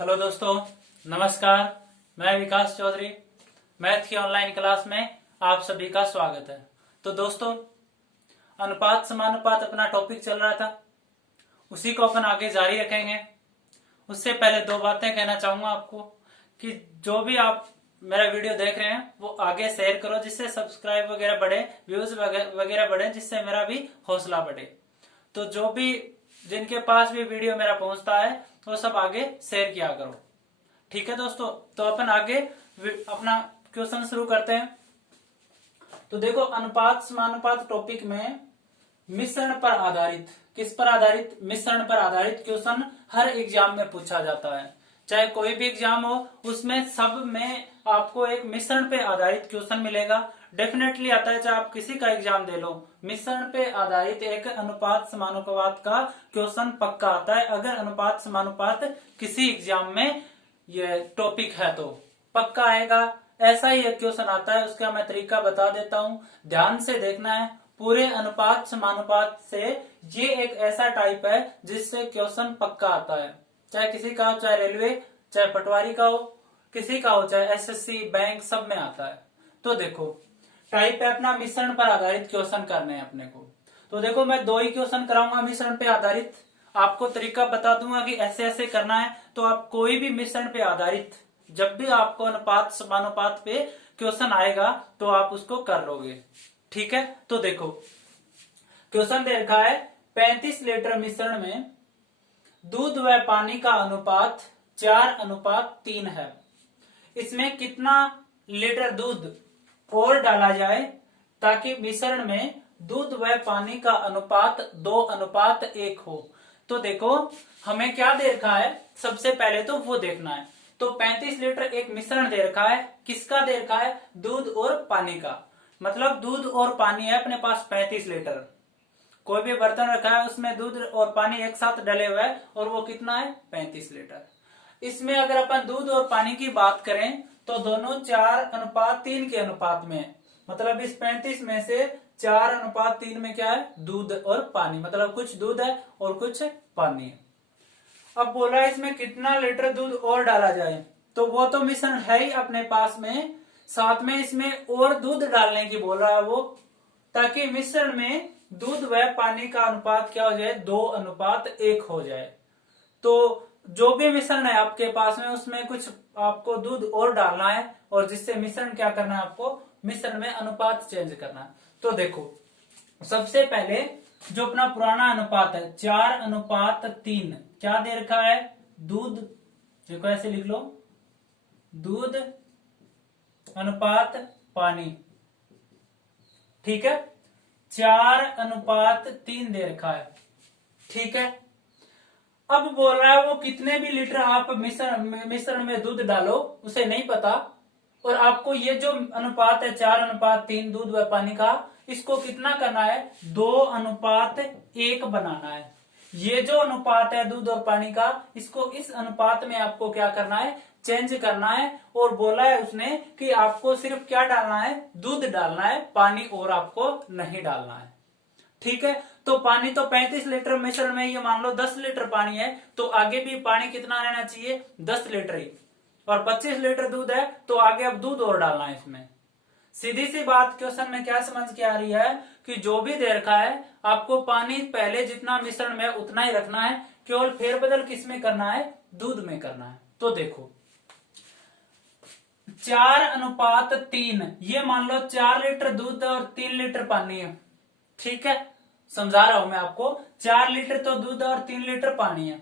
Hello दोस्तों, नमस्कार। मैं विकास चौधरी। मैथ की ऑनलाइन क्लास में आप सभी का स्वागत है। तो दोस्तों, अनुपात समानुपात अपना टॉपिक चल रहा था, उसी को अपन आगे जारी रखेंगे। उससे पहले दो बातें कहना चाहूंगा आपको कि जो भी आप मेरा वीडियो देख रहे हैं वो आगे शेयर करो, जिससे सब्सक्राइब वगैरह बढ़े, व्यूज वगैरह बढ़े, जिससे मेरा भी हौसला बढ़े। तो जो भी जिनके पास भी वीडियो मेरा पहुंचता है वो सब आगे शेयर किया करो। ठीक है दोस्तों, तो अपन आगे अपना क्वेश्चन शुरू करते हैं। तो देखो, अनुपात समानुपात टॉपिक में मिश्रण पर आधारित, किस पर आधारित? मिश्रण पर आधारित क्वेश्चन हर एग्जाम में पूछा जाता है। चाहे कोई भी एग्जाम हो, उसमें सब में आपको एक मिश्रण पे आधारित क्वेश्चन मिलेगा। डेफिनेटली आता है, चाहे आप किसी का एग्जाम दे लो, मिश्रण पे आधारित एक अनुपात समानुपात का क्वेश्चन पक्का आता है। अगर अनुपात समानुपात किसी एग्जाम में ये टॉपिक है तो पक्का आएगा। ऐसा ही एक क्वेश्चन आता है, उसका मैं तरीका बता देता हूं, ध्यान से देखना है। पूरे अनुपात समानुपात से ये एक ऐसा टाइप है जिससे क्वेश्चन पक्का आता है। चाहे किसी का हो, चाहे रेलवे, चाहे पटवारी का हो, किसी का हो, चाहे एसएससी, बैंक, सब में आता है। तो देखो, टाइप है अपना मिश्रण पर आधारित क्वेश्चन करने हैं अपने को। तो देखो, मैं दो ही क्वेश्चन कराऊंगा मिश्रण पे आधारित। आपको तरीका बता दूंगा कि ऐसे ऐसे करना है। तो आप कोई भी मिश्रण पे आधारित, जब भी आपको अनुपात समानुपात पे क्वेश्चन आएगा तो आप उसको कर लोगे। ठीक है, तो देखो, क्वेश्चन दे रखा है 35 लीटर मिश्रण में दूध व पानी का अनुपात 4:3 है। इसमें कितना लीटर दूध और डाला जाए ताकि मिश्रण में दूध व पानी का अनुपात 2:1 हो। तो देखो, हमें क्या दे रखा है, सबसे पहले तो वो देखना है। तो 35 लीटर एक मिश्रण दे रखा है, किसका दे रखा है? दूध और पानी का। मतलब दूध और पानी है अपने पास 35 लीटर। कोई भी बर्तन रखा है, उसमें दूध और पानी एक साथ डले हुए है, और वो कितना है? 35 लीटर। इसमें अगर अपन दूध और पानी की बात करें तो दोनों 4:3 के अनुपात में है। मतलब इस 35 में से 4:3 में क्या है? दूध और पानी। मतलब कुछ दूध है और कुछ पानी है। अब बोला इसमें कितना लीटर दूध और डाला जाए, तो वो तो मिश्रण है ही अपने पास में, साथ में इसमें और दूध डालने की बोल रहा है वो, ताकि मिश्रण में दूध व पानी का अनुपात क्या हो जाए? 2:1 हो जाए। तो जो भी मिश्रण है आपके पास में, उसमें कुछ आपको दूध और डालना है, और जिससे मिश्रण क्या करना है आपको? मिश्रण में अनुपात चेंज करना है। तो देखो, सबसे पहले जो अपना पुराना अनुपात है 4:3, क्या दे रखा है? दूध, देखो ऐसे लिख लो, दूध अनुपात पानी। ठीक है, 4:3 दे रखा है। ठीक है, अब बोल रहा है वो कितने भी लीटर आप मिश्रण में दूध डालो, उसे नहीं पता, और आपको ये जो अनुपात है 4:3 दूध व पानी का, इसको कितना करना है? 2:1 बनाना है। ये जो अनुपात है दूध और पानी का, इसको इस अनुपात में आपको क्या करना है? चेंज करना है। और बोला है उसने कि आपको सिर्फ क्या डालना है? दूध डालना है, पानी और आपको नहीं डालना है। ठीक है, तो पानी तो 35 लीटर मिश्रण में, ये मान लो 10 लीटर पानी है, तो आगे भी पानी कितना रहना चाहिए? 10 लीटर ही। और 25 लीटर दूध है, तो आगे अब दूध और डालना है इसमें। सीधी सी बात क्वेश्चन में क्या समझ के आ रही है कि जो भी दे रखा है, आपको पानी पहले जितना मिश्रण में उतना ही रखना है, केवल फेरबदल किस में करना है? दूध में करना है। तो देखो, 4:3, ये मान लो 4 लीटर दूध और 3 लीटर पानी है। ठीक है, समझा रहा हूं मैं आपको। 4 लीटर तो दूध और 3 लीटर पानी है।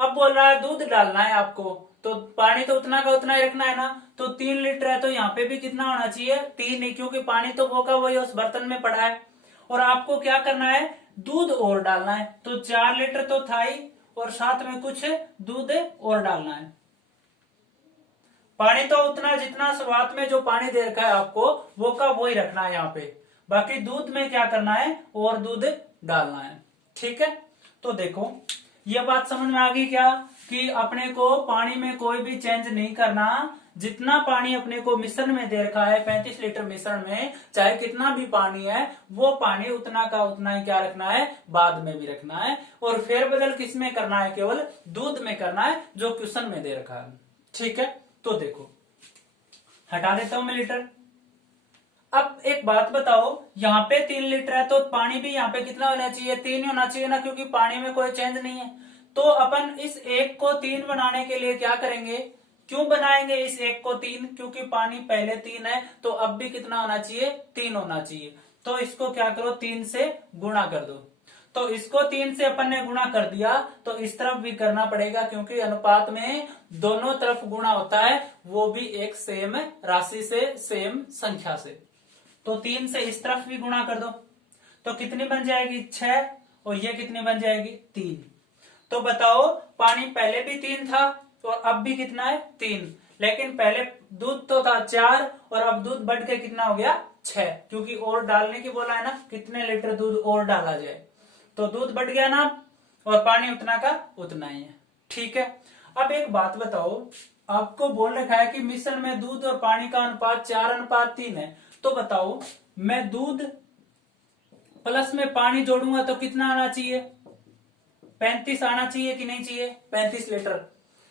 अब बोल रहा है दूध डालना है आपको, तो पानी तो उतना का उतना ही रखना है ना। तो 3 लीटर है, तो यहाँ पे भी कितना होना चाहिए? 3 ही, क्योंकि पानी तो वो का वही उस बर्तन में पड़ा है। और आपको क्या करना है? दूध और डालना है। तो 4 लीटर तो था ही, और साथ में कुछ दूध और डालना है। पानी तो उतना जितना शुरुआत में जो पानी दे रखा है आपको, वो का वही रखना है यहाँ पे। बाकी दूध में क्या करना है? और दूध डालना है। ठीक है, तो देखो, ये बात समझ में आ गई क्या कि अपने को पानी में कोई भी चेंज नहीं करना, जितना पानी अपने को मिश्रण में दे रखा है 35 लीटर मिश्रण में, चाहे कितना भी पानी है, वो पानी उतना का उतना ही क्या रखना है, बाद में भी रखना है। और फेरबदल किस में करना है, केवल दूध में करना है जो क्वेश्चन में दे रखा है। ठीक है, तो देखो हटा देता हूं मैं लीटर। अब एक बात बताओ, यहाँ पे 3 लीटर है तो पानी भी यहाँ पे कितना होना चाहिए, 3 होना चाहिए ना, क्योंकि पानी में कोई चेंज नहीं है। तो अपन इस 1 को 3 बनाने के लिए क्या करेंगे, क्यों बनाएंगे इस 1 को 3, क्योंकि पानी पहले 3 है तो अब भी कितना होना चाहिए, 3 होना चाहिए। तो इसको क्या करो, 3 से गुणा कर दो। तो इसको 3 से अपन ने गुणा कर दिया, तो इस तरफ भी करना पड़ेगा, क्योंकि अनुपात में दोनों तरफ गुणा होता है, वो भी एक सेम राशि से, सेम संख्या से। तो 3 से इस तरफ भी गुणा कर दो, तो कितनी बन जाएगी, 6, और ये कितनी बन जाएगी, 3। तो बताओ पानी पहले भी 3 था और अब भी कितना है, 3, लेकिन पहले दूध तो था 4 और अब दूध बढ़ के कितना हो गया, 6, क्योंकि और डालने की बोला है ना, कितने लीटर दूध और डाला जाए, तो दूध बढ़ गया ना, और पानी उतना का उतना ही है। ठीक है, अब एक बात बताओ, आपको बोल रखा है कि मिश्रण में दूध और पानी का अनुपात 4:3 है। तो बताओ मैं दूध प्लस में पानी जोड़ूंगा तो कितना आना चाहिए, 35 आना चाहिए कि नहीं चाहिए, 35 लीटर।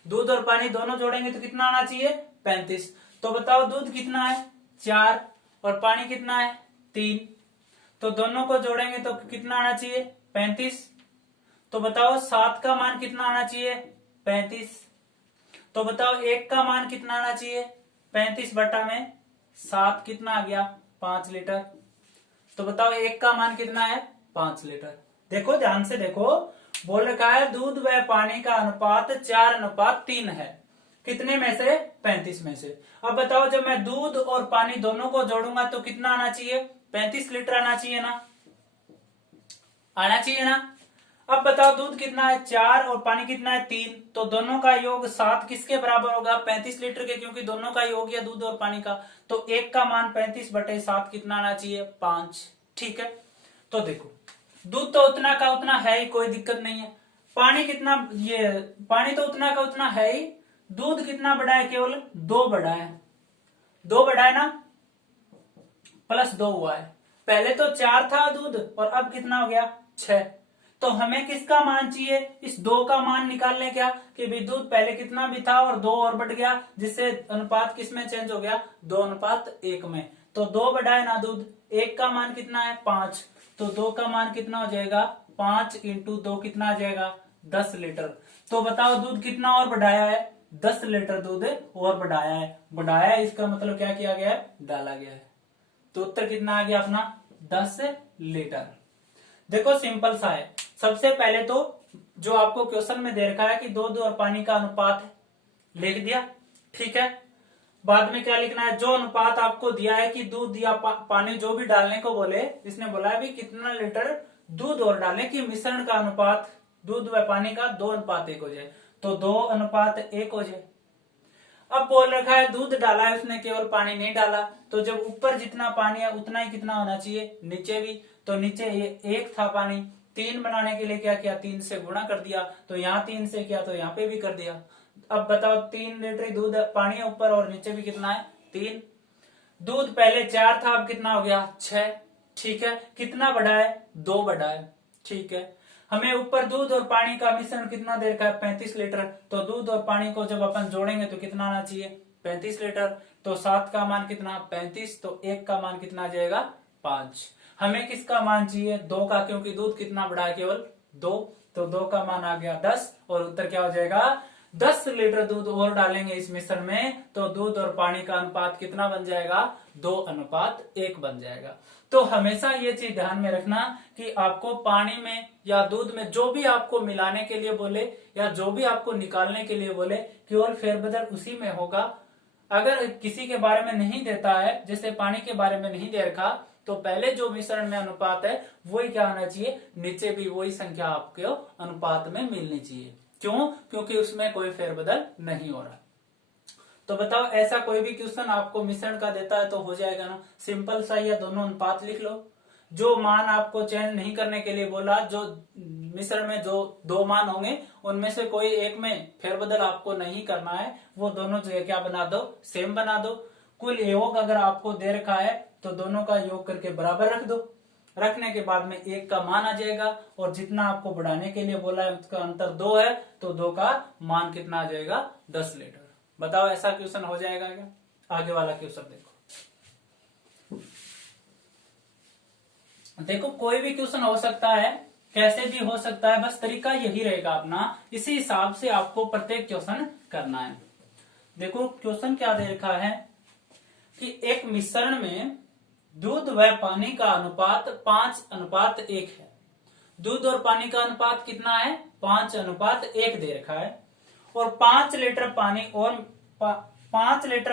दूध और पानी दोनों जोड़ेंगे तो कितना आना चाहिए, 35। तो बताओ दूध कितना है, 4, और पानी कितना है, 3। तो दोनों को जोड़ेंगे तो कितना आना चाहिए, 35। तो बताओ 7 का मान कितना आना चाहिए, 35। तो बताओ 1 का मान कितना आना चाहिए, 35 बटा में 7 कितना आ गया, 5 लीटर। तो बताओ 1 का मान कितना है, 5 लीटर। देखो ध्यान से देखो, बोल रखा है दूध व पानी का अनुपात 4:3 है, कितने में से, 35 में से। अब बताओ जब मैं दूध और पानी दोनों को जोड़ूंगा तो कितना आना चाहिए, 35 लीटर आना चाहिए ना, आना चाहिए ना। अब बताओ दूध कितना है, 4, और पानी कितना है, 3, तो दोनों का योग 7 किसके बराबर होगा, 35 लीटर के, क्योंकि दोनों का योग है दूध और पानी का। तो 1 का मान 35 बटे 7 कितना आना चाहिए, 5। ठीक है, तो देखो दूध तो उतना का उतना है ही, कोई दिक्कत नहीं है। पानी कितना, ये पानी तो उतना का उतना है ही, दूध कितना बढ़ा है, केवल 2 बढ़ा है, 2 बढ़ा है ना, प्लस 2 हुआ है। पहले तो 4 था दूध और अब कितना हो गया, 6। तो हमें किसका मान चाहिए, इस 2 का मान निकाल लें क्या, कि भी दूध पहले कितना भी था और 2 और बढ़ गया, जिससे अनुपात किस में चेंज हो गया, 2:1 में। तो 2 बढ़ा है ना दूध, 1 का मान कितना है, 5, तो 2 का मान कितना हो जाएगा, 5 इंटू 2 कितना आ जाएगा, 10 लीटर। तो बताओ दूध कितना और बढ़ाया है, 10 लीटर दूध और बढ़ाया है। बढ़ाया है इसका मतलब क्या किया गया है, डाला गया है। तो उत्तर कितना आ गया अपना, 10 लीटर। देखो सिंपल सा है। सबसे पहले तो जो आपको क्वेश्चन में दे रखा है कि दूध और पानी का अनुपात लिख दिया, ठीक है। बाद में क्या लिखना है, जो अनुपात आपको दिया है कि दूध या पानी जो भी डालने को बोले, इसने बोला है भी कितना लीटर दूध और डालें कि मिश्रण का अनुपात दूध व पानी का 2:1 हो जाए, तो 2:1 हो जाए। अब बोल रखा है दूध डाला है उसने, केवल पानी नहीं डाला, तो जब ऊपर जितना पानी है उतना ही कितना होना चाहिए नीचे भी। तो नीचे 1 था पानी, 3 बनाने के लिए क्या किया, 3 से गुणा कर दिया, तो यहाँ 3 से किया तो यहाँ पे भी कर दिया। अब बताओ 3 लीटर दूध पानी है ऊपर और नीचे भी कितना है, 3। दूध पहले 4 था, अब कितना हो गया, 6। ठीक है, कितना बढ़ा है, 2 बढ़ा है। ठीक है, हमें ऊपर दूध और पानी का मिश्रण कितना देर का है, 35 लीटर। तो दूध और पानी को जब अपन जोड़ेंगे तो कितना आना चाहिए, 35 लीटर। तो 7 का मान कितना, 35, तो 1 का मान कितना आ जाएगा, 5। हमें किसका मान चाहिए, 2 का, क्योंकि दूध कितना बढ़ा है, केवल 2। तो 2 का मान आ गया 10, और उत्तर क्या हो जाएगा, 10 लीटर दूध और डालेंगे इस मिश्रण में तो दूध और पानी का अनुपात कितना बन जाएगा, 2:1 बन जाएगा। तो हमेशा ये चीज ध्यान में रखना कि आपको पानी में या दूध में जो भी आपको मिलाने के लिए बोले या जो भी आपको निकालने के लिए बोले, केवल फेरबदल उसी में होगा। अगर किसी के बारे में नहीं देता है, जैसे पानी के बारे में नहीं दे रखा, तो पहले जो मिश्रण में अनुपात है वही क्या होना चाहिए, नीचे भी वही संख्या आपको अनुपात में मिलनी चाहिए। क्यों, क्योंकि उसमें कोई फेरबदल नहीं हो रहा। तो बताओ ऐसा कोई भी क्वेश्चन आपको मिश्रण का देता है तो हो जाएगा ना, सिंपल सा, या दोनों अनुपात लिख लो। जो मान आपको चेंज नहीं करने के लिए बोला, जो मिश्रण में जो दो मान होंगे उनमें से कोई एक में फेरबदल आपको नहीं करना है, वो दोनों जगह क्या बना दो, सेम बना दो। कुल योग अगर आपको दे रखा है तो दोनों का योग करके बराबर रख दो। रखने के बाद में एक का मान आ जाएगा और जितना आपको बढ़ाने के लिए बोला है उसका अंतर 2 है, तो 2 का मान कितना आ जाएगा, 10 लीटर। बताओ ऐसा क्वेश्चन हो जाएगा क्या? आगे वाला क्वेश्चन देखो कोई भी क्वेश्चन हो सकता है, कैसे भी हो सकता है, बस तरीका यही रहेगा अपना, इसी हिसाब से आपको प्रत्येक क्वेश्चन करना है। देखो क्वेश्चन क्या दे रखा है कि एक मिश्रण में दूध व पानी का अनुपात 5:1 है। दूध और पानी का अनुपात कितना है, 5:1 दे रखा है। और 5 लीटर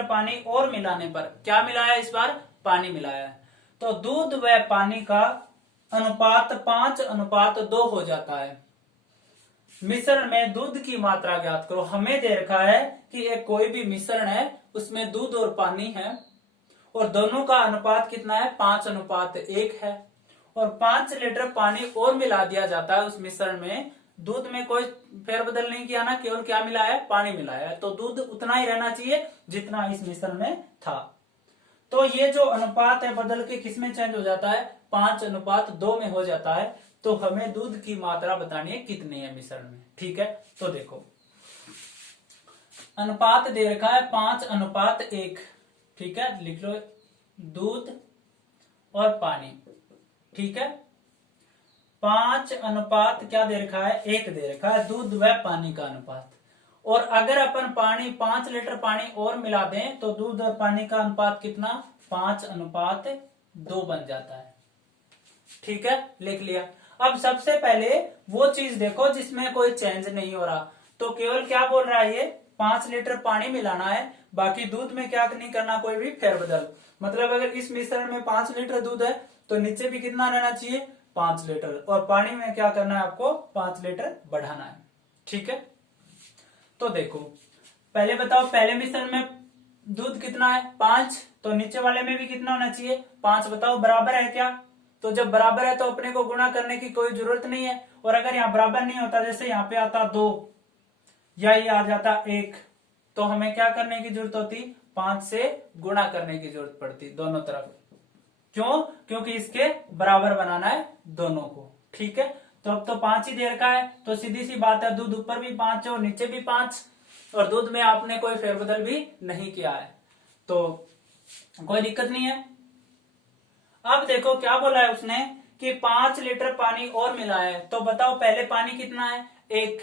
पानी और मिलाने पर, क्या मिलाया इस बार, पानी मिलाया है, तो दूध व पानी का अनुपात 5:2 हो जाता है। मिश्रण में दूध की मात्रा ज्ञात करो। हमें दे रखा है कि एक कोई भी मिश्रण है उसमें दूध और पानी है और दोनों का अनुपात कितना है, 5:1 है। और 5 लीटर पानी और मिला दिया जाता है उस मिश्रण में। दूध में कोई फेरबदल नहीं किया ना, केवल क्या मिला है, पानी मिलाया है, तो दूध उतना ही रहना चाहिए जितना इस मिश्रण में था। तो ये जो अनुपात है बदल के किस में चेंज हो जाता है, 5:2 में हो जाता है। तो हमें दूध की मात्रा बतानी है कितनी है मिश्रण में। ठीक है, तो देखो अनुपात दे रखा है 5:1। ठीक है, लिख लो दूध और पानी। ठीक है, 5 क्या दे रखा है, 1 दे रखा है, दूध व पानी का अनुपात। और अगर अपन 5 लीटर पानी और मिला दें तो दूध और पानी का अनुपात कितना, 5:2 बन जाता है। ठीक है, लिख लिया। अब सबसे पहले वो चीज देखो जिसमें कोई चेंज नहीं हो रहा, तो केवल क्या बोल रहा है, ये 5 लीटर पानी मिलाना है, बाकी दूध में क्या नहीं करना, कोई भी फेरबदल। मतलब अगर इस मिश्रण में 5 लीटर दूध है तो नीचे भी कितना रहना चाहिए, 5 लीटर, और पानी में क्या करना है आपको, 5 लीटर बढ़ाना है। ठीक है, तो देखो पहले बताओ, पहले मिश्रण में दूध कितना है, 5, तो नीचे वाले में भी कितना होना चाहिए, 5। बताओ बराबर है क्या, तो जब बराबर है तो अपने को गुणा करने की कोई जरूरत नहीं है। और अगर यहाँ बराबर नहीं होता, जैसे यहाँ पे आता 2 या ये आ जाता 1, तो हमें क्या करने की जरूरत होती, 5 से गुणा करने की जरूरत पड़ती दोनों तरफ। क्यों, क्योंकि इसके बराबर बनाना है दोनों को। ठीक है, तो अब तो 5 ही दे रखा है, तो सीधी सी बात है, दूध ऊपर भी 5 है और नीचे भी 5, और दूध में आपने कोई फेरबदल भी नहीं किया है, तो कोई दिक्कत नहीं है। अब देखो क्या बोला है उसने कि 5 लीटर पानी और मिला है, तो बताओ पहले पानी कितना है, 1,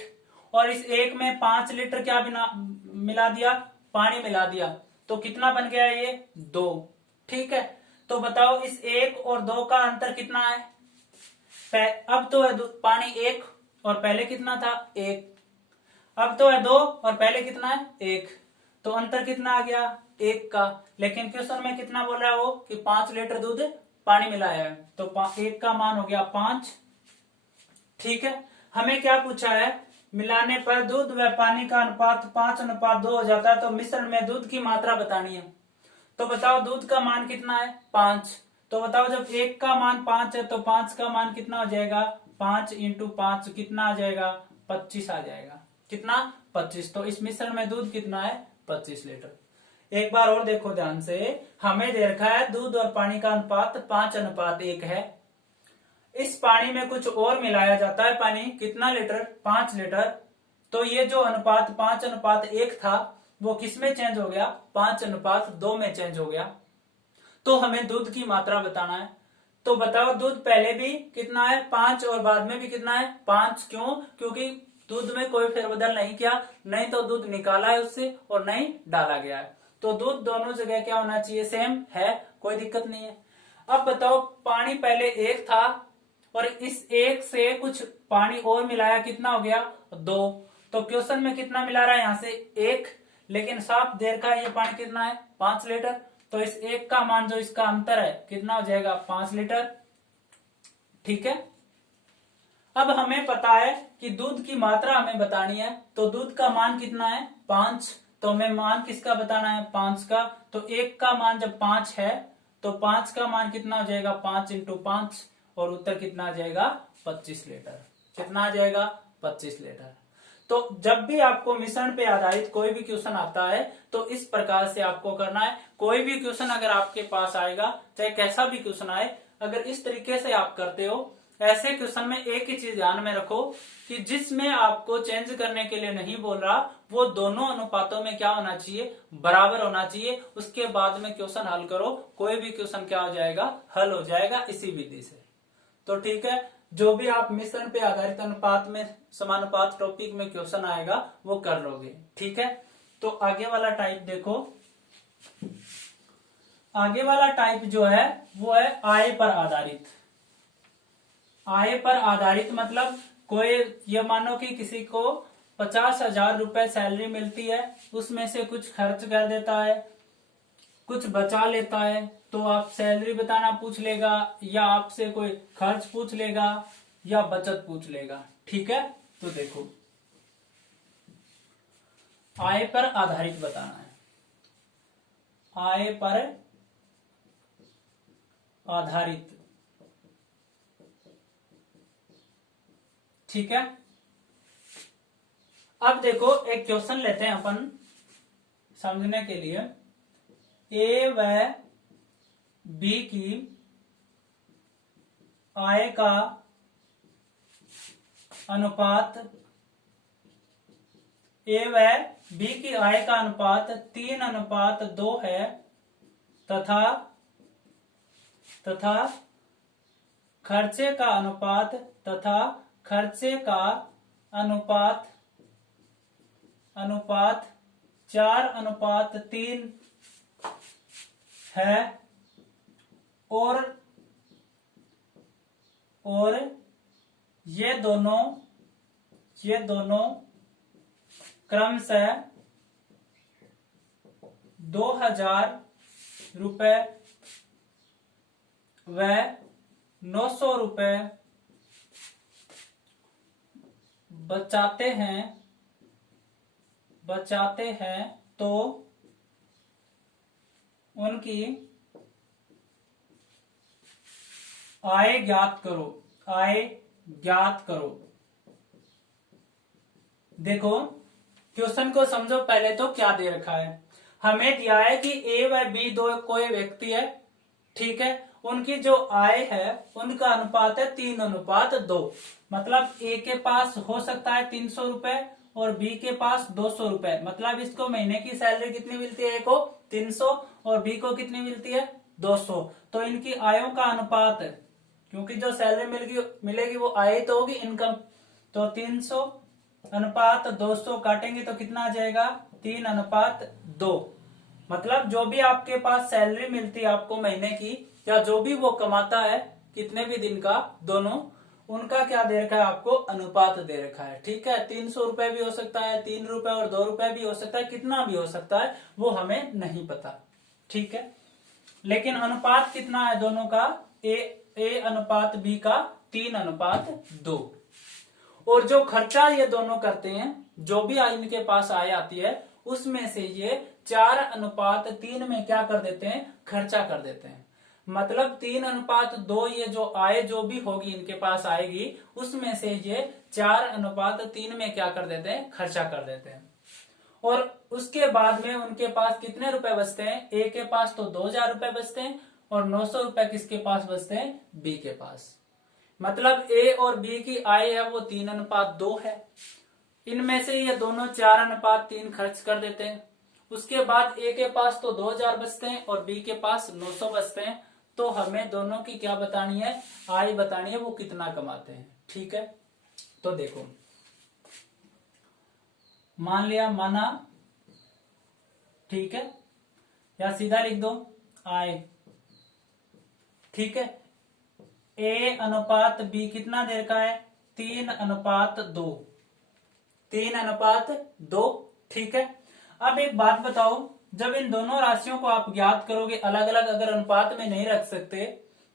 और इस 1 में 5 लीटर क्या मिला दिया, पानी मिला दिया, तो कितना बन गया ये, 2। ठीक है, तो बताओ इस 1 और 2 का अंतर कितना है, अब तो है पानी 1 और पहले कितना था, 1, अब तो है 2 और पहले कितना है, 1, तो अंतर कितना आ गया, 1 का। लेकिन क्वेश्चन में कितना बोल रहा है वो, कि 5 लीटर दूध पानी मिलाया है, तो 1 का मान हो गया 5। ठीक है, हमें क्या पूछा है, मिलाने पर दूध व पानी का अनुपात 5:2 हो जाता है, तो मिश्रण में दूध की मात्रा बतानी है। तो बताओ दूध का मान कितना है, 5, तो बताओ जब 1 का मान 5 है तो 5 का मान कितना हो जाएगा, 5 × 5 कितना आ जाएगा, 25 आ जाएगा। कितना, 25। तो इस मिश्रण में दूध कितना है, 25 लीटर। एक बार और देखो ध्यान से, हमें दे रखा है दूध और पानी का अनुपात 5:1 है। इस पानी में कुछ और मिलाया जाता है, पानी कितना लीटर, 5 लीटर, तो ये जो अनुपात 5:1 था वो किस में चेंज हो गया, 5:2 में चेंज हो गया। तो हमें दूध की मात्रा बताना है। तो बताओ दूध पहले भी कितना है, 5, और बाद में भी कितना है, 5। क्यों, क्योंकि दूध में कोई फेरबदल नहीं किया, नहीं तो दूध निकाला है उससे और नहीं डाला गया है, तो दूध दोनों जगह क्या होना चाहिए, सेम है, कोई दिक्कत नहीं है। अब बताओ पानी पहले 1 था और इस 1 से कुछ पानी और मिलाया, कितना हो गया, 2, तो क्वेश्चन में कितना मिला रहा है, यहाँ से 1, लेकिन साफ देर का ये पानी कितना है, 5 लीटर, तो इस 1 का मान जो इसका अंतर है कितना हो जाएगा, 5 लीटर। ठीक है, अब हमें पता है कि दूध की मात्रा हमें बतानी है, तो दूध का मान कितना है, 5, तो हमें मान किसका बताना है, 5 का। तो 1 का मान जब 5 है तो 5 का मान कितना हो जाएगा, 5 × 5, और उत्तर कितना आ जाएगा, 25 लीटर। कितना आ जाएगा 25 लीटर। तो जब भी आपको मिश्रण पे आधारित कोई भी क्वेश्चन आता है तो इस प्रकार से आपको करना है। कोई भी क्वेश्चन अगर आपके पास आएगा, चाहे कैसा भी क्वेश्चन आए, अगर इस तरीके से आप करते हो, ऐसे क्वेश्चन में एक ही चीज ध्यान में रखो कि जिसमें आपको चेंज करने के लिए नहीं बोल रहा वो दोनों अनुपातों में क्या होना चाहिए, बराबर होना चाहिए। उसके बाद में क्वेश्चन हल करो, कोई भी क्वेश्चन क्या हो जाएगा, हल हो जाएगा इसी विधि से। तो ठीक है, जो भी आप मिश्रण पे आधारित अनुपात में समानुपात टॉपिक में क्वेश्चन आएगा वो कर लोगे। ठीक है, तो आगे वाला टाइप देखो। आगे वाला टाइप जो है वो है आय पर आधारित। आय पर आधारित मतलब कोई, ये मानो कि किसी को 50,000 रुपए सैलरी मिलती है, उसमें से कुछ खर्च कर देता है, कुछ बचा लेता है, तो आप सैलरी बताना पूछ लेगा, या आपसे कोई खर्च पूछ लेगा, या बचत पूछ लेगा। ठीक है, तो देखो आय पर आधारित बताना है। आय पर आधारित, ठीक है। अब देखो एक क्वेश्चन लेते हैं अपन समझने के लिए। ए व बी की आय का अनुपात, ए व बी की आय का अनुपात 3:2 है तथा खर्चे का अनुपात अनुपात 4:3 है, और ये दोनों क्रमशः 2,000 रुपए व 900 रुपए बचाते हैं तो उनकी आय ज्ञात करो। देखो क्वेश्चन को समझो पहले तो क्या दे रखा है। हमें दिया है कि ए व बी दो कोई व्यक्ति है, ठीक है, उनकी जो आय है उनका अनुपात है 3:2। मतलब ए के पास हो सकता है 300 रुपए और बी के पास 200 रुपए। मतलब इसको महीने की सैलरी कितनी मिलती है, ए को 300 और बी को कितनी मिलती है 200। तो इनकी आयों का अनुपात, क्योंकि जो सैलरी मिलेगी वो आय तो होगी, इनकम। तो 300:200 काटेंगे तो कितना आ जाएगा 3:2। मतलब जो भी आपके पास सैलरी मिलती है आपको महीने की, या जो भी वो कमाता है कितने भी दिन का, दोनों उनका क्या दे रखा है आपको, अनुपात दे रखा है। ठीक है, 300 रुपए भी हो सकता है, 3 रुपए और 2 रुपए भी हो सकता है, कितना भी हो सकता है वो हमें नहीं पता। ठीक है, लेकिन अनुपात कितना है दोनों का, ए अनुपात बी का 3:2। और जो खर्चा ये दोनों करते हैं, जो भी इनके पास आय आती है उसमें से ये 4:3 में क्या कर देते हैं, खर्चा कर देते हैं। मतलब 3:2 ये जो आय जो भी होगी इनके पास आएगी, उसमें से ये 4:3 में क्या कर देते हैं, खर्चा कर देते हैं। और उसके बाद में उनके पास कितने रुपए बचते हैं, ए के पास तो 2,000 रुपए बचते हैं, और 900 रुपए किसके पास बचते हैं, बी के पास। मतलब ए और बी की आय है वो 3:2 है। इनमें से ये दोनों 4:3 खर्च कर देते हैं। उसके बाद ए के पास तो 2,000 बचते हैं और बी के पास 900 बचते हैं। तो हमें दोनों की क्या बतानी है, आय बतानी है, वो कितना कमाते हैं। ठीक है, तो देखो मान लिया, माना, ठीक है, या सीधा लिख दो आय। ठीक है, ए अनुपात बी कितना दे रखा है, 3:2। 3:2। ठीक है, अब एक बात बताओ, जब इन दोनों राशियों को आप ज्ञात करोगे, अलग अलग अगर अनुपात में नहीं रख सकते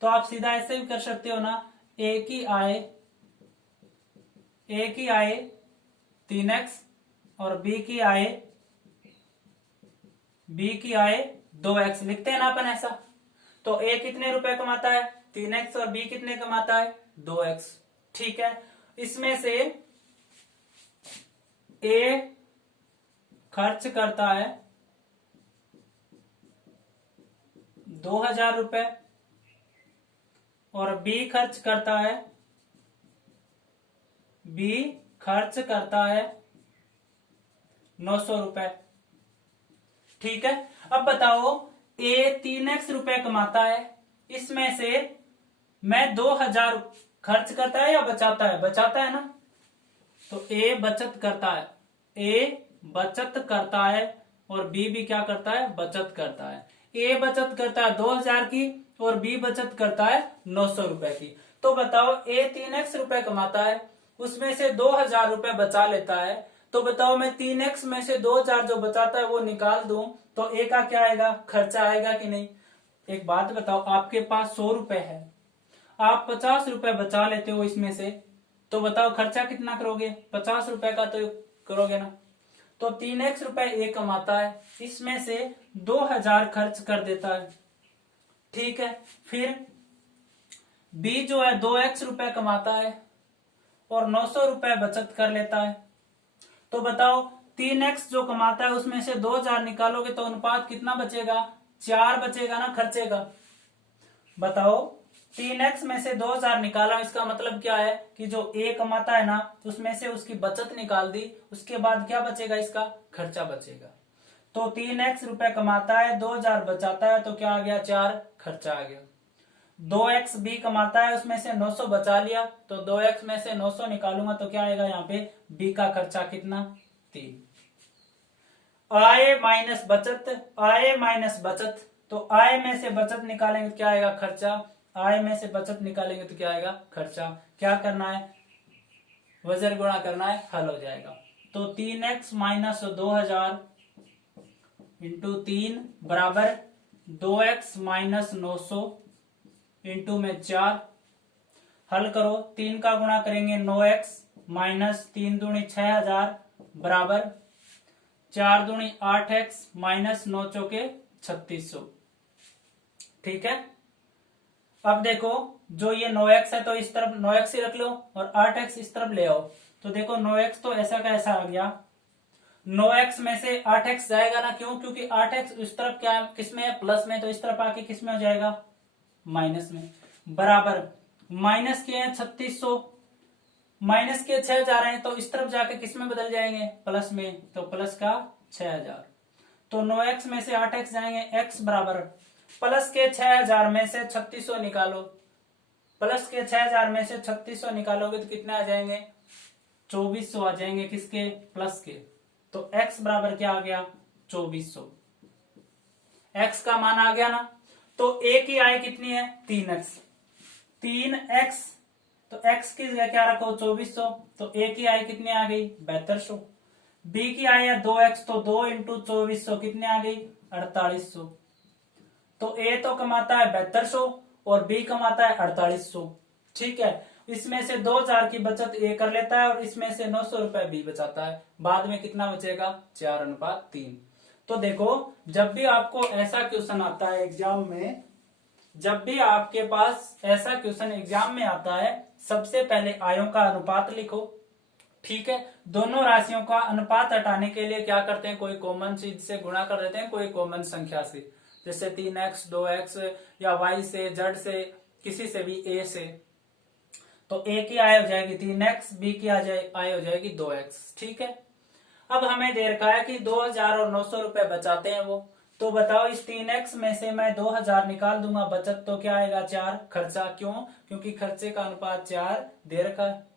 तो आप सीधा ऐसे भी कर सकते हो ना, ए की आय 3x और बी की आय 2x लिखते हैं ना अपन ऐसा। तो ए कितने रुपए कमाता है 3x और बी कितने कमाता है 2x। ठीक है, इसमें से ए खर्च करता है 2,000 रुपए और बी खर्च करता है 900 रुपए। ठीक है, अब बताओ ए 3x रुपए कमाता है, इसमें से मैं 2,000 खर्च करता है या बचाता है? बचाता है ना, तो ए बचत करता है, ए बचत करता है और बी भी क्या करता है? बचत करता है। ए बचत करता है 2,000 की और बी बचत करता है 900 रुपए की। तो बताओ ए 3x रुपए कमाता है, उसमें से 2,000 रुपए बचा लेता है, तो बताओ मैं 3x में से 2,000 जो बचाता है वो निकाल दूं तो ए का क्या आएगा? खर्चा आएगा कि नहीं? एक बात बताओ, आपके पास 100 रुपए है, आप 50 रुपए बचा लेते हो इसमें से, तो बताओ खर्चा कितना करोगे? 50 रुपए का तो करोगे ना। तो 3x रुपए ए कमाता है, इसमें से 2,000 खर्च कर देता है। ठीक है, फिर बी जो है 2x रुपए कमाता है और 900 रुपए बचत कर लेता है। तो बताओ 3x जो कमाता है उसमें से 2,000 निकालोगे तो अनुपात कितना बचेगा? 4 बचेगा ना खर्चे का। बताओ 3x में से 2,000 निकाला, इसका मतलब क्या है कि जो ए कमाता है ना उसमें से उसकी बचत निकाल दी, उसके बाद क्या बचेगा? इसका खर्चा बचेगा। तो 3x रुपए कमाता है, 2,000 बचाता है, तो क्या आ गया? 4 खर्चा आ गया। 2x बी कमाता है, उसमें से 900 बचा लिया, तो 2x में से 900 निकालूंगा तो क्या आएगा? यहाँ पे बी का खर्चा कितना? 3। आय माइनस बचत, आय माइनस बचत, तो आय में से बचत निकालेंगे तो क्या आएगा? खर्चा। आय में से बचत निकालेंगे तो क्या आएगा? खर्चा। क्या करना है? वजन गुणा करना है, हल हो जाएगा। तो 3x माइनस 2,000 इंटू 3 बराबर 2x माइनस 900 इंटू में 4। हल करो, 3 का गुणा करेंगे 9x माइनस 3 दूनी 6,000 बराबर 4 दूनी 8x माइनस 9 चौके 3600। ठीक है, अब देखो जो ये 9x है तो इस तरफ 9x ही रख लो और 8x इस तरफ ले आओ, तो देखो 9x तो ऐसा का ऐसा आ गया, 9x में से 8x जाएगा ना, क्यों? क्योंकि 8x इस तरफ क्या किसमें है? प्लस में, तो इस तरफ आके किसमें हो जाएगा? माइनस में। बराबर माइनस के हैं 3600, माइनस के 6 जा रहे हैं तो इस तरफ जाके किस में बदल जाएंगे? प्लस में, तो प्लस का 6,000। तो 9x में से 8x जाएंगे, x बराबर प्लस के 6,000 में से 3600 निकालो, प्लस के 6,000 में से 3600 निकालोगे तो कितने आ जाएंगे? 2400 आ जाएंगे। किसके? प्लस के। तो x बराबर क्या आ गया? 2400। x का मान आ गया ना। तो a की आय कितनी है? 3x। 3x तो x की जगह क्या रखो? 2400। तो a की आय कितनी आ गई? 7200। b की आय है 2x, तो 2 इंटू 2400 कितने आ गई? 4800। तो a तो कमाता है 7200 और b कमाता है 4800। ठीक है, इसमें से 2,000 की बचत ए कर लेता है और इसमें से 900 रुपए बी बचाता है। बाद में कितना बचेगा? 4:3। तो देखो जब भी आपको ऐसा क्वेश्चन आता है एग्जाम में, जब भी आपके पास ऐसा क्वेश्चन एग्जाम में आता है, सबसे पहले आयों का अनुपात लिखो। ठीक है, दोनों राशियों का अनुपात हटाने के लिए क्या करते हैं? कोई कॉमन चीज से गुणा कर देते हैं, कोई कॉमन संख्या से, जैसे 3x 2x या y से, z से, किसी से भी, a से। तो a की आय हो जाएगी 3x, b की आय हो जाएगी 2x। ठीक है, अब हमें दे रखा है कि 2,000 और 900 रुपए बचाते हैं वो, तो बताओ इस 3x में से मैं 2,000 निकाल दूंगा, बचत तो क्या आएगा? 4 खर्चा। क्यों? क्योंकि खर्चे का अनुपात 4 दे रखा है।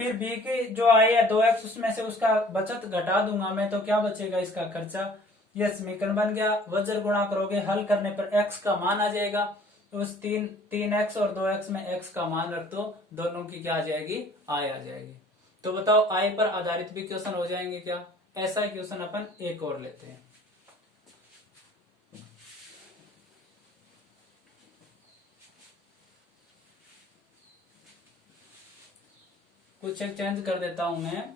फिर b की जो आय है 2x, उसमें से उसका बचत घटा दूंगा मैं, तो क्या बचेगा? इसका खर्चा। यह समीकरण बन गया। वज्र गुणा करोगे, हल करने पर x का मान आ जाएगा। उस 3x और 2x में x का मान रख दो, दोनों की क्या आ जाएगी? आय आ जाएगी। तो बताओ आय पर आधारित भी क्वेश्चन हो जाएंगे क्या? ऐसा ही क्वेश्चन अपन एक और लेते हैं। कुछ एक चेंज कर देता हूं मैं,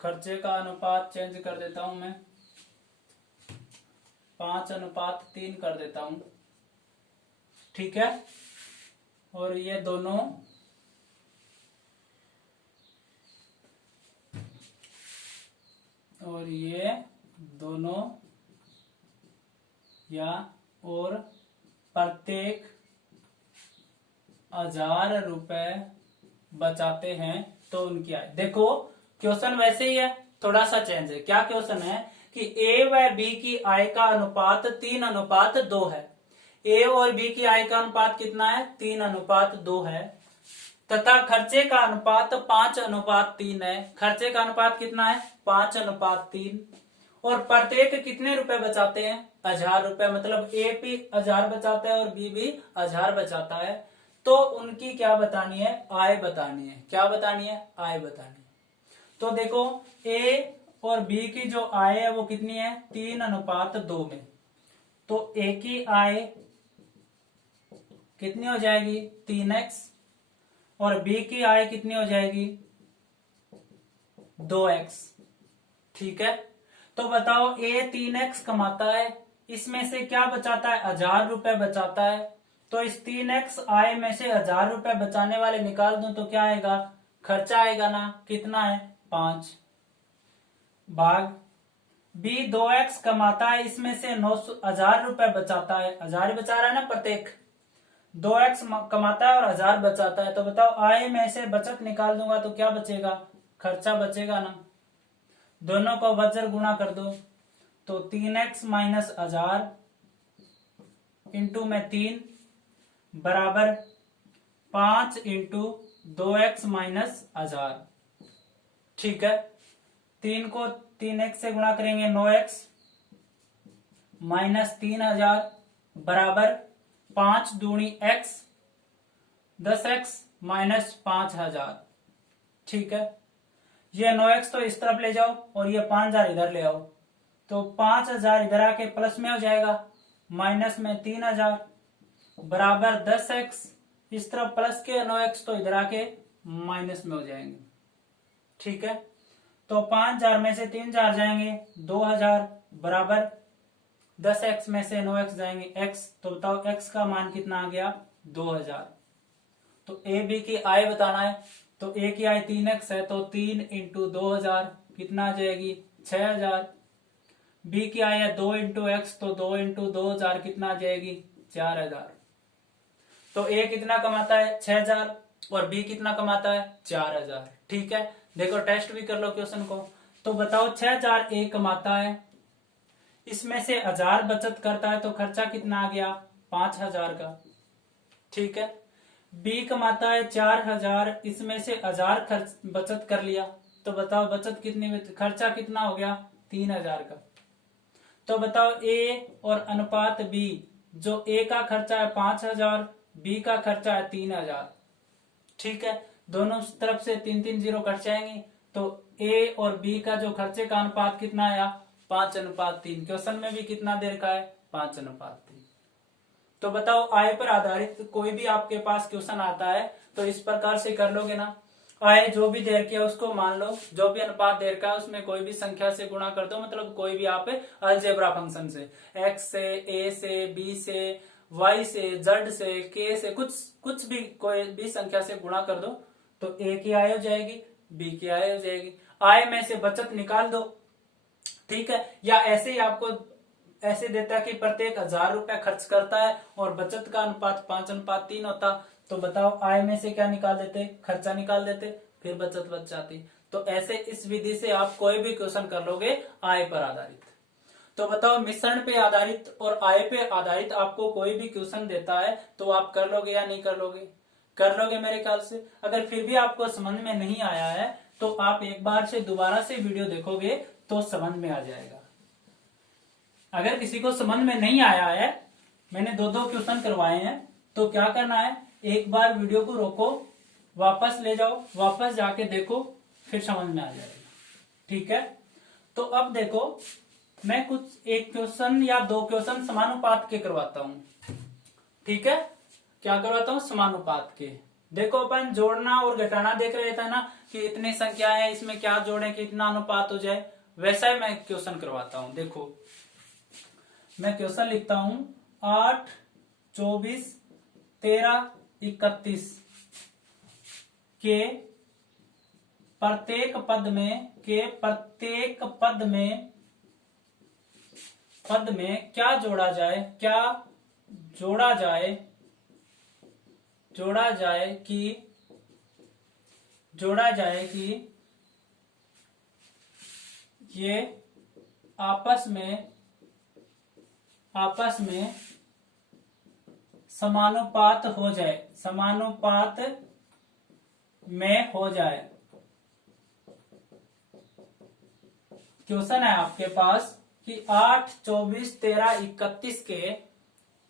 खर्चे का अनुपात चेंज कर देता हूं मैं, 5:3 कर देता हूं। ठीक है, और ये दोनों और ये दोनों या और प्रत्येक 1000 रुपए बचाते हैं तो उनकी आय। देखो क्वेश्चन वैसे ही है, थोड़ा सा चेंज है। क्या क्वेश्चन है कि ए व बी की आय का अनुपात 3:2 है। ए और बी की आय का अनुपात कितना है? 3:2 है। तथा खर्चे का अनुपात 5:3 है। खर्चे का अनुपात कितना है? 5:3। और प्रत्येक कितने रुपए बचाते हैं? 1000 रुपए। मतलब ए भी 1000 बचाता है और बी भी 1000 बचाता है। तो उनकी क्या बतानी है? आय बतानी है। क्या बतानी है? आय बतानी है। तो देखो ए और बी की जो आय है वो कितनी है? 3:2 में। तो ए की आय कितनी हो जाएगी? 3x। और बी की आय कितनी हो जाएगी? 2x। ठीक है, तो बताओ ए 3x कमाता है, इसमें से क्या बचाता है? 1000 रुपए बचाता है। तो इस 3x आय में से 1000 रुपए बचाने वाले निकाल दूं तो क्या आएगा? खर्चा आएगा ना। कितना है? 5 भाग बी 2x कमाता है, इसमें से 1000 रुपए बचाता है। 1000 बचा रहा है ना प्रत्येक। 2x कमाता है और 1000 बचाता है। तो बताओ आय में से बचत निकाल दूंगा तो क्या बचेगा? खर्चा बचेगा ना। दोनों को वज्र गुणा कर दो तो 3x माइनस 1000 इंटू में 3 बराबर 5 इंटू 2x माइनस 1000। ठीक है, 3 को 3x से गुणा करेंगे 9x माइनस 3000 बराबर 5 दूनी x 10x माइनस 5000। ठीक है, ये 9x तो इस तरफ ले जाओ और ये 5000 इधर ले आओ। तो 5000 इधर आके प्लस में हो जाएगा, माइनस में 3000 बराबर 10x। इस तरफ प्लस के 9x तो इधर आके माइनस में हो जाएंगे। ठीक है, तो 5000 में से 3000 जाएंगे 2000 बराबर 10x में से 9x जाएंगे x। तो बताओ x का मान कितना आ गया? 2000। तो ए बी की आय बताना है। तो ए की आय 3x है तो 3 इंटू 2000 कितना आ जाएगी? 6000। बी की आय है 2 इंटू एक्स तो 2 इंटू 2000 कितना आ जाएगी? 4000। तो ए कितना कमाता है? 6000 और बी कितना कमाता है? 4000। ठीक है, देखो टेस्ट भी कर लो क्वेश्चन को। तो बताओ 6000 ए कमाता है, इसमें से 1000 बचत करता है तो खर्चा कितना आ गया? 5000 का। ठीक है, बी कमाता है 4000, इसमें से 1000 खर्च बचत कर लिया तो बताओ बचत कितनी? खर्चा कितना हो गया? 3000 का। तो बताओ ए और अनुपात बी, जो ए का खर्चा है 5000, बी का खर्चा है 3000। ठीक है, दोनों तरफ से 3 जीरो कट जाएंगे तो ए और बी का जो खर्चे का अनुपात कितना आया? 5:3। क्वेश्चन में भी कितना दे रखा है? 5:3। तो बताओ आय पर आधारित कोई भी आपके पास क्वेश्चन आता है तो इस प्रकार से कर लोगे ना। आय जो भी दे रखी है उसको मान लो, जो भी अनुपात दे रखा है उसमें कोई भी संख्या से गुणा कर दो। मतलब कोई भी आप अलजेब्रा फंक्शन से, x से, a से, b से, y से, z से, k से, कुछ भी कोई भी संख्या से गुणा कर दो तो a की आय हो जाएगी, b की आय हो जाएगी। आय में से बचत निकाल दो। ठीक है, या ऐसे ही आपको ऐसे देता है कि प्रत्येक 1000 रुपए खर्च करता है और बचत का अनुपात 5:3 होता, तो बताओ आय में से क्या निकाल देते? खर्चा निकाल देते, फिर बचत बच जाती। तो ऐसे इस विधि से आप कोई भी क्वेश्चन कर लोगे आय पर आधारित। तो बताओ मिश्रण पे आधारित और आय पे आधारित आपको कोई भी क्वेश्चन देता है तो आप कर लोगे या नहीं कर लोगे? कर लोगे मेरे ख्याल से। अगर फिर भी आपको समझ में नहीं आया है तो आप एक बार से दोबारा से वीडियो देखोगे तो समझ में आ जाएगा। अगर किसी को समझ में नहीं आया है, मैंने 2 क्वेश्चन करवाए हैं, तो क्या करना है? एक बार वीडियो को रोको, वापस ले जाओ, वापस जाके देखो, फिर समझ में आ जाएगा। ठीक है, तो अब देखो मैं कुछ एक क्वेश्चन या 2 क्वेश्चन समानुपात के करवाता हूं। ठीक है, क्या करवाता हूं? समानुपात के। देखो अपन जोड़ना और घटाना देख रहे थे ना कि इतनी संख्या है, इसमें क्या जोड़े कि इतना अनुपात हो जाए, वैसा ही मैं क्वेश्चन करवाता हूं। देखो मैं क्वेश्चन लिखता हूं 8, 24, 13, 31 के प्रत्येक पद में क्या जोड़ा जाए, जोड़ा जाए कि ये आपस में समानुपात में हो जाए। क्वेश्चन है आपके पास कि 8, 24, 13, 31 के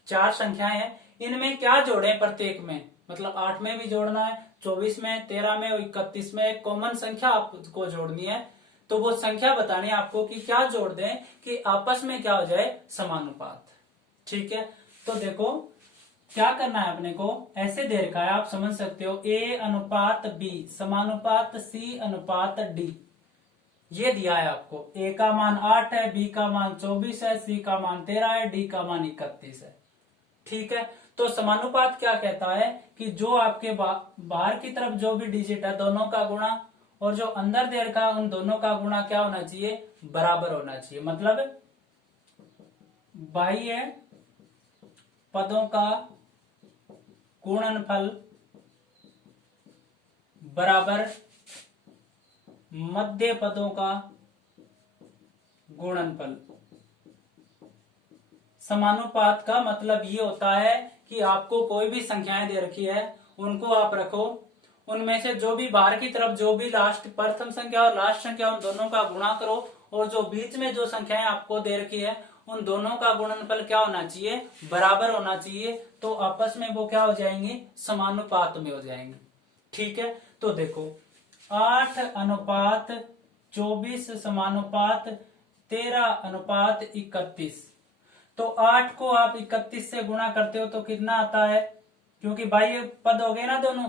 4 संख्याएं हैं, इनमें क्या जोड़े प्रत्येक में, मतलब 8 में भी जोड़ना है, 24 में, 13 में और 31 में एक कॉमन संख्या आपको जोड़नी है। तो वो संख्या बतानी है आपको कि क्या जोड़ दें कि आपस में क्या हो जाए, समानुपात। ठीक है, तो देखो क्या करना है अपने को, ऐसे दे रखा है, आप समझ सकते हो, A अनुपात B समानुपात C अनुपात D, ये दिया है आपको। A का मान 8 है, B का मान 24 है, C का मान 13 है, D का मान 31 है। ठीक है, तो समानुपात क्या कहता है कि जो आपके बाहर की तरफ जो भी डिजिट है दोनों का गुणा और जो अंदर दे रखा उन दोनों का गुणा क्या होना चाहिए, बराबर होना चाहिए। मतलब बाह्य पदों का गुणनफल बराबर मध्य पदों का गुणनफल। समानुपात का मतलब ये होता है कि आपको कोई भी संख्याएं दे रखी है, उनको आप रखो, उनमें से जो भी बाहर की तरफ जो भी लास्ट प्रथम संख्या और लास्ट संख्या उन दोनों का गुणा करो, और जो बीच में जो संख्याएं आपको दे रखी है उन दोनों का गुणनफल क्या होना चाहिए, बराबर होना चाहिए। तो आपस में वो क्या हो जाएंगे, समानुपात में हो जाएंगे। ठीक है, तो देखो 8 अनुपात 24 समानुपात 13 अनुपात 31। तो 8 को आप 31 से गुणा करते हो तो कितना आता है, क्योंकि बाह्य पद हो गए ना दोनों,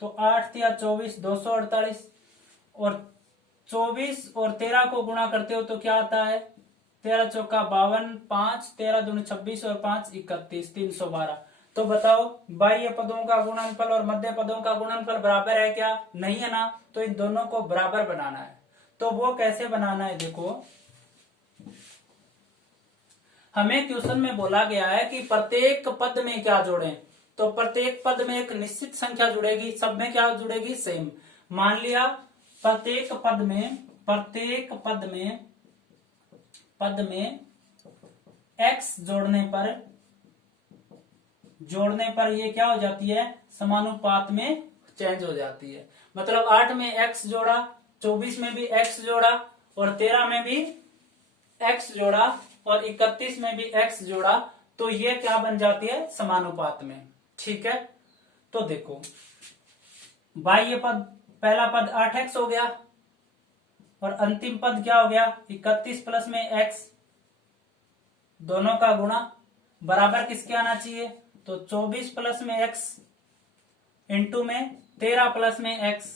तो 8 या 24 248, और 24 और 13 को गुणा करते हो तो क्या आता है, 13 चौका 52, 5 13 दूनी 26 और 5 31, 312। तो बताओ बाह्य पदों का गुणनफल और मध्य पदों का गुणनफल बराबर है क्या, नहीं है ना। तो इन दोनों को बराबर बनाना है। तो वो कैसे बनाना है, देखो हमें क्वेश्चन में बोला गया है कि प्रत्येक पद में क्या जोड़ें, तो प्रत्येक पद में एक निश्चित संख्या जुड़ेगी, सब में क्या जुड़ेगी, सेम। मान लिया प्रत्येक पद में x जोड़ने पर ये क्या हो जाती है, समानुपात में चेंज हो जाती है। मतलब 8 में x जोड़ा, 24 में भी x जोड़ा और 13 में भी x जोड़ा और 31 में भी x जोड़ा, तो ये क्या बन जाती है, समानुपात में। ठीक है, तो देखो बाह्य पद, पहला पद 8x हो गया और अंतिम पद क्या हो गया, 31 प्लस में x, दोनों का गुणा बराबर किसके आना चाहिए, तो 24 प्लस में x इंटू में 13 प्लस में x।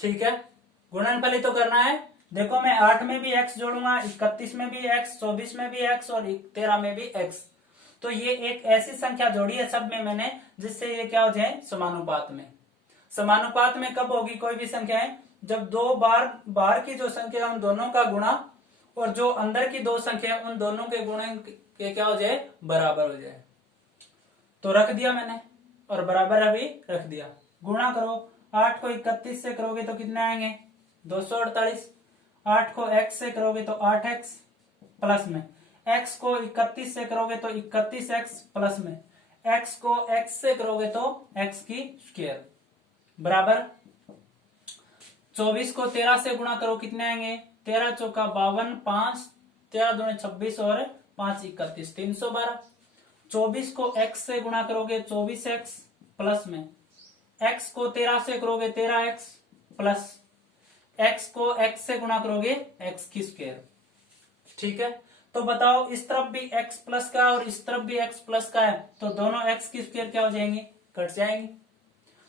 ठीक है, गुणनफल ही तो करना है। देखो मैं 8 में भी x जोड़ूंगा, 31 में भी x, 24 में भी x और 13 में भी x। तो ये एक ऐसी संख्या जोड़ी है सब में मैंने, जिससे ये क्या हो जाए, समानुपात में। समानुपात में कब होगी कोई भी संख्या है, जब दो बाहर की जो संख्या उन दोनों का गुणा और जो अंदर की दो संख्या उन दोनों के गुणे के क्या हो जाए, बराबर हो जाए। तो रख दिया मैंने और बराबर अभी रख दिया। गुणा करो, 8 को 31 से करोगे तो कितने आएंगे, 248। 8 को x से करोगे तो 8x प्लस में, x को 31 से करोगे तो 31x प्लस में, x को x से करोगे तो x की स्क्वायर बराबर 24 को 13 से गुणा करो कितने आएंगे, 13 चौका 52, 5 13 दूनी 26 और 5 31, 312। 24 को x से गुणा करोगे 24x प्लस में, x को 13 से करोगे 13x प्लस x को x से गुणा करोगे x की स्क्वायर। ठीक है, तो बताओ इस तरफ भी x प्लस का और इस तरफ भी x प्लस का है, तो दोनों x की स्क्वायर क्या हो जाएंगी, कट जाएंगी।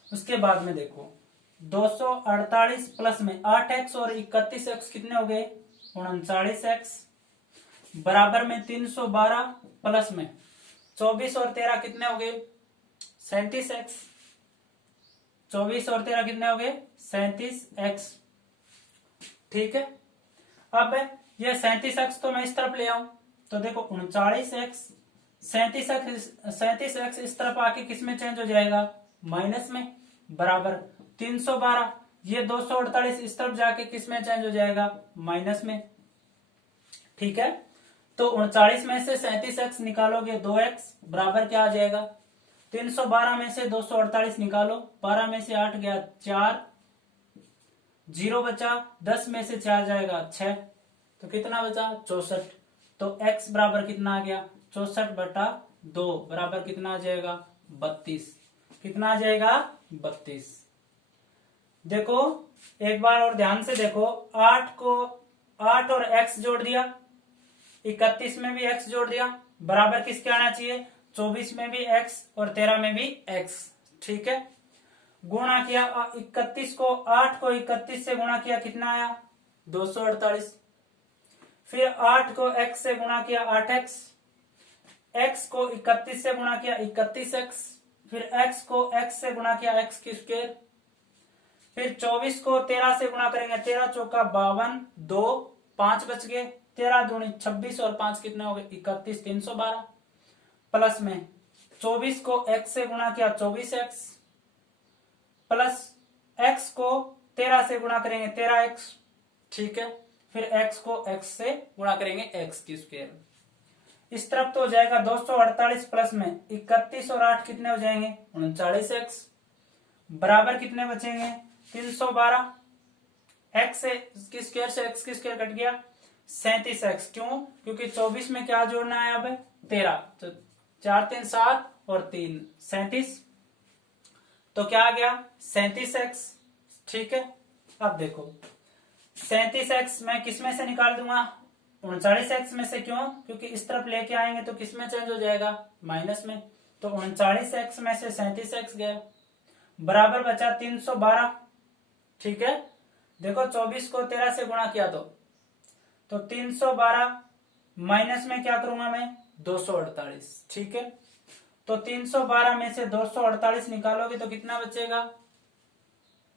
उसके बाद में देखो 248 प्लस में 8x और 31x कितने हो गए, 39x बराबर में 312 प्लस में 24 और 13 कितने हो गए, 37x। 24 और 13 कितने हो गए 37x। ठीक है, अब ये 37x तो मैं इस तरफ ले आऊं तो देखो 39x 37x इस तरफ आके किस में चेंज हो जाएगा माइनस में, बराबर 312 ये 248 इस तरफ जाके किस में चेंज हो जाएगा माइनस में। ठीक है, तो 39 में से 37x निकालोगे 2x बराबर क्या आ जाएगा 312 में से 248 निकालो, 12 में से 8 गया 4, 0 बचा, 10 में से 4 जाएगा 6, तो कितना बचा 64। तो x बराबर कितना आ गया 64/2 बराबर कितना आ जाएगा 32। कितना आ जाएगा 32। देखो एक बार और ध्यान से देखो, 8 और x जोड़ दिया, 31 में भी x जोड़ दिया, बराबर किसके आना चाहिए 24 में भी x और 13 में भी x। ठीक है, गुणा किया 31 को 8 को 31 से गुणा किया कितना आया 248, फिर 8 को x से गुणा किया 8x, x को 31 से गुणा किया 31x, फिर x को x से गुणा किया x की स्क्वायर, फिर 24 को 13 से गुणा करेंगे 13 चौका 52, 2 5 बच गए, 13 दूनी 26 और 5 कितने हो गए 31, 312 प्लस में 24 को x से गुणा किया 24x प्लस x को 13 से गुणा करेंगे 13x। ठीक है, फिर x को x से गुणा करेंगे x की स्क्वायर। इस तरफ तो हो जाएगा 248 प्लस में 31 और 8 कितने हो जाएंगे 39x बराबर कितने बचेंगे 312, x से की स्क्वायर से x की स्क्वायर कट गया 37x। क्यों, क्योंकि 24 में क्या जोड़ना है अब 13, तो 4 3 7 और 3 37, तो क्या आ गया 37x। ठीक है, अब देखो 37x मैं किस में से निकाल दूंगा 39x में से। क्यों, क्योंकि इस तरफ लेके आएंगे तो किस में चेंज हो जाएगा माइनस में, तो 39x में से 37x गया, बराबर बचा 312। ठीक है, देखो 24 को 13 से गुणा किया तो 312 माइनस में क्या करूंगा मैं 248। ठीक है, तो 312 में से 248 निकालोगे तो कितना बचेगा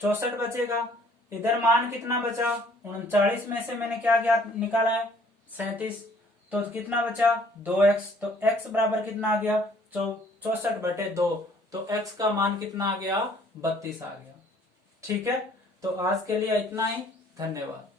64 बचेगा। इधर मान कितना बचा 39 में से मैंने क्या क्या निकाला है 37, तो कितना बचा 2x, तो x बराबर कितना आ गया 64/2, तो x का मान कितना आ गया 32 आ गया। ठीक है, तो आज के लिए इतना ही, धन्यवाद।